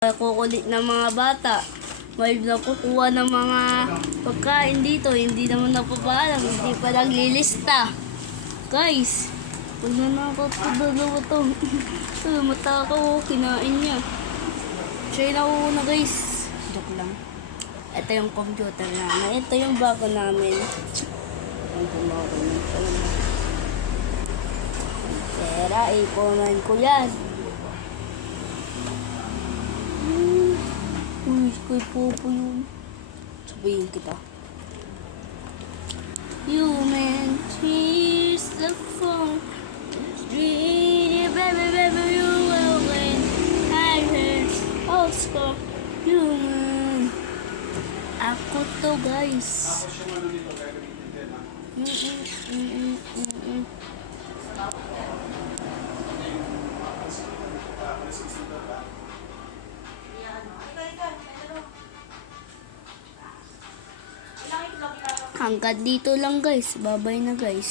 Kukulit ng mga bata. May nakukuha ng mga pagkain dito. Hindi naman napapaalam. Hindi pa naglilista. Guys, huwag na nakatudalawa to. Matakaw, kinain niya. Siya yung nauuna guys. Joke lang. Ito yung computer namin. Ito yung bago namin. Ang tumawa ng phone. Pera, ipunan ko yan. Uy, kay Popo yun. Sabihin kita. Human, here's the phone. Baby, baby, you will win. I heard Oscar. Human. Ako to, guys. Hanggang dito lang guys. Bye-bye na guys.